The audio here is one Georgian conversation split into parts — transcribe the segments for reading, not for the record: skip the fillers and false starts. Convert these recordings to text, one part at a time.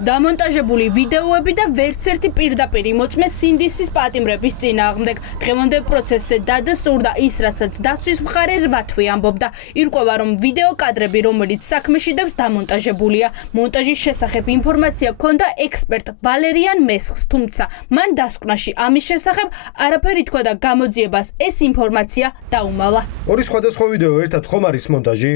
დამონტაჟებული ვიდეოები და ვერც ერთი პირდაპირ იმოწმე სინდისის პატიმრების წინააღმდეგ. დღევანდელ პროცესზე დადასტურდა ის, რასაც დაცვის მხარე 8 თვე ამბობდა. ირკვევა, რომ ვიდეო კადრები, რომელიც საქმეში დევს, დამონტაჟებულია. მონტაჟის შესახებ ინფორმაცია ჰქონდა ექსპერტ ვალერიან მესხს, თუმცა მან დასკვნაში ამის შესახებ არაფერი თქვა და გამოძიებას ეს ინფორმაცია დაუმალა. ორი სხვადასხვა ვიდეო ერთად ხომ არის მონტაჟი?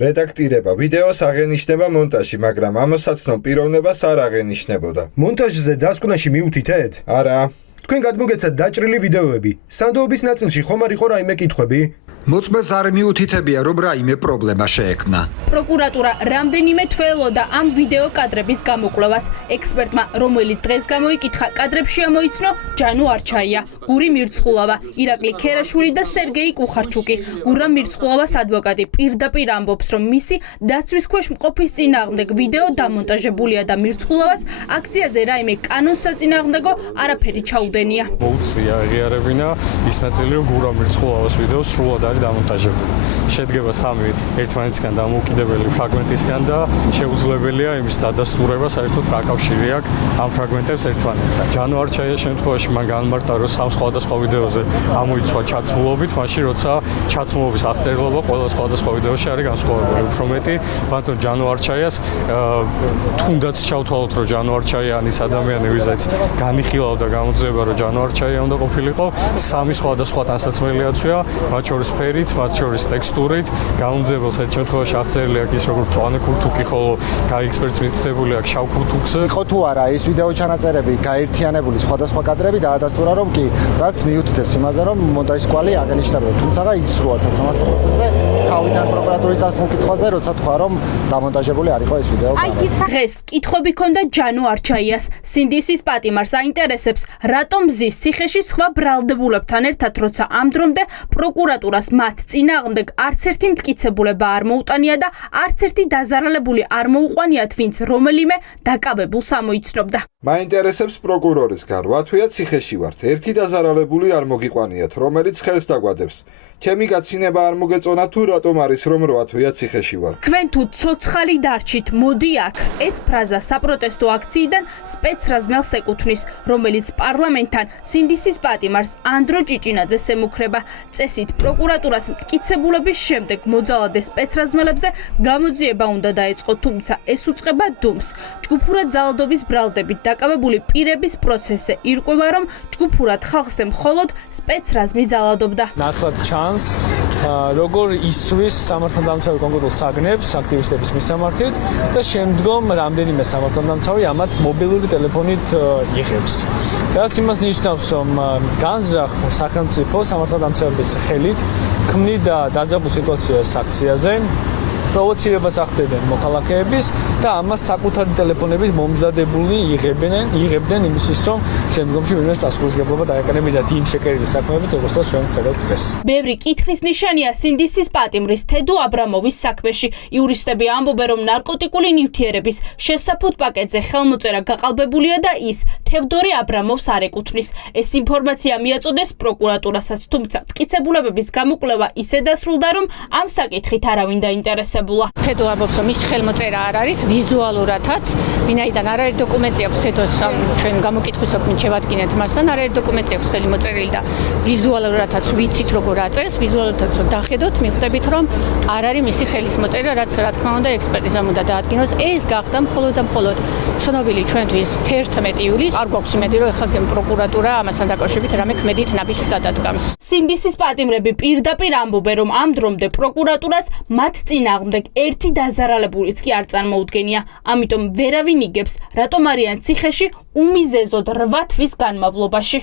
რედაქტირება ვიდეოს აღენიშნება მონტაჟი, მაგრამ ამოსაცნო პიროვნებას არ აღენიშნებოდა. მონტაჟზე დასკვნაში მიუთითეთ? არა. თქვენ გადმოგეცათ დაჭრილი ვიდეოები. სანდოობის ნაწილში ხომ არ იყო რაიმე კითხვები? მოწმეს არ მიუთითებია, რომ რაიმე პრობლემა შეექმნა. პროკურატურა რამდენიმე თვე ელოდა ამ ვიდეო კადრების გამოკვლევას. ექსპერტმა, რომელიც დღეს გამოიკითხა, კადრებში ამოიცნო ჯანუ არჩაია, გური მირცხულავა, ირაკლი ქერაშვილი და სერგეი კუხარჩუკი. გურა მირცხულავას ადვოკატი პირდაპირ ამბობს, რომ მისი დაცვის ქვეშ მყოფის წინააღმდეგ ვიდეო დამონტაჟებულია და მირცხულავას აქციაზე რაიმე კანონს საწინააღმდეგო არაფერი ჩაუდენია. მოუწია აღიარებინა ის ნაწილი, რომ გურა მირცხულავას ვიდეოს სრულად დამონტაჟებული. შედგება 3 ერთმანეთისგან დამოუკიდებელი ფრაგმენტისგან და შეუძლებელია იმის დადასტურება საერთოდ რა კავშირი აქვს ამ ფრაგმენტებს ერთმანეთთან. ჯანუ არჩაია შემთხვევაში მან განმარტა, რომ სამ სხვადასხვა ვიდეოზე ამოიცვა ჩაცმულობით, მაშინ როცა ჩაცმულობის აღწერილობა ყველა სხვადასხვა ვიდეოში არის განსხვავებული. უფრო მეტი, ბატონ ჯანუ არჩაიას თუნდაც ჩავთვალოთ, რომ ჯანუ არჩაიანის ადამიანი, ვიზაც განიხილავდა გამოძიება, რომ ჯანუ არჩაია უნდა ყოფილიყო, 3 სხვადასხვა ტანსაცმელი აცვია, მათ შორის ფერით, მათ შორის ტექსტურით, გამოძიებელს ერთ შემთხვევაში აღწერილი აქვს ის, როგორც მწვანე ქურთუკი, ხოლო გაექსპერტს მითითებული აქვს შავ ქურთუქზე. იყო თუ არა ეს ვიდეო ჩანაწერები გაერთიანებული სხვადასხვა კადრები დაადასტურა, რომ კი, რაც მიუთითებს იმაზე, რომ მონტაჟის კვალი აღენიშნებოდა. თუმცა ის როაც სასამართლო პროცესზე თავიდან პროკურატურის დასმულ კითხვაზე, როცა თქვა, რომ დამონტაჟებული არ იყო ეს ვიდეო. დღეს კითხვები ჰქონდა ჯანუ არჩაიას. სინდისის პატიმარს აინტერესებს, რატომ ზის ციხეში სხვა ბრალდებულებთან ერთად, როცა ამ დრომდე პროკურატურას მათ წინააღმდეგ არც ერთი მტკიცებულება არ მოუტანია და არც ერთი დაზარალებული არ მოუყვანიათ, ვინც რომელიმე დაკავებულს ამოიცნობდა. მაინტერესებს პროკურორისგან 8 თვეა ციხეში ვართ. ერთი დაზარალებული არ მოგიყვანიათ, რომელიც ხელს დაგვადებს. ჩემი გაცინება არ მოგეწონა თუ რატომ არის რომ 8 თვეა ციხეში ვარ. თქვენ თუ ცოცხალი დარჩით, მოდი აქ. ეს ფრაზა საპროტესტო აქციიდან სპეცრაზმელს ეკუთვნის, რომელიც პარლამენტთან სინდისის პატიმარს ანდრო ჭიჭინაძეს ემუქრება. წესით პროკურატურას მტკიცებულების შემდეგ მოძალადე სპეცრაზმელებზე გამოძიება უნდა დაეწყო, თუმცა ეს უწყება დუმს. ჯგუფურად ძალადობის ბრალდებით დაკავებული პირების პროცესზე ირკვევა, რომ ჯგუფურად ხალხზე მხოლოდ სპეცრაზმი ძალადობდა. ნათლად ჩანს, როგორ ისვის სამართალდამცავი კონკრეტულ საგნებს აქტივისტების მისამართით და შემდგომ რამდენიმე სამართალდამცავი ამათ მობილური ტელეფონით იღებს. რაც იმას ნიშნავს, რომ განზრახ სახელმწიფო სამართალდამცავების ხელით ქმნიდა დაძაბულ სიტუაციას აქციაზე, პროვოცირებას ახდენდნენ მოქალაქეების და ამას საკუთარი ტელეფონებით მომზადებული იღებდნენ იმისთვის, რომ შემდგომში ვინმეს პასუხისმგებლობა დაეკარებინათ იმ შეკერილი საქმეებით, როგორცაც ჩვენ ვხედავთ დღეს. ბევრი კითხვის ნიშანია სინდისის პატიმრის თედუ აბრამოვის საქმეში. იურისტები ამბობენ, რომ ნარკოტიკული ნივთიერების შესაფუთ პაკეტზე ხელმოწერა გაყალბებულია და ის თევდორე აბრამოვს არ ეკუთვნის. ეს ინფორმაცია მიაწოდეს პროკურატურასაც, თუმცა მტკიცებულებების გამოკვლევა ისე დასრულდა, რომ ამ საკითხით არავინ დაინტერესებულა. თედო ამბობს, რომ ის ხელმოწერა არ არის ვიზუალურადაც, ვინაიდან არაერთი დოკუმენტი აქვს თედოს ჩვენ გამოკითხვის ოქმით შევადგინეთ მასთან, არაერთი დოკუმენტი აქვს ხელი მოწერილი და ვიზუალურადაც ვიცით როგორ აწეს, ვიზუალურადაც რომ დახედოთ, მიხვდებით, რომ არ არის მისი ხელის მოწერა, რაც რა თქმა უნდა ექსპერტიზამ უნდა დაადგინოს. ეს გახდა მხოლოდ და მხოლოდ ცნობილი ჩვენთვის 11 ივლისს. არ გვაქვს იმედი, რომ ეხლა პროკურატურა ამასთან დაკავშირებით რამე ქმედით ნაბიჯს გადადგამს. სინდისის პატიმრები პირდაპირ ამბობენ, რომ ამ დრომდე პროკურატურას მათ წინააღმდეგ ერთი დაზარალებულიც კი არ წარმოუდგენია. ამიტომ ვერავინ იგებს, რატომ არიან ციხეში უმიზეზოდ 8 თვის განმავლობაში.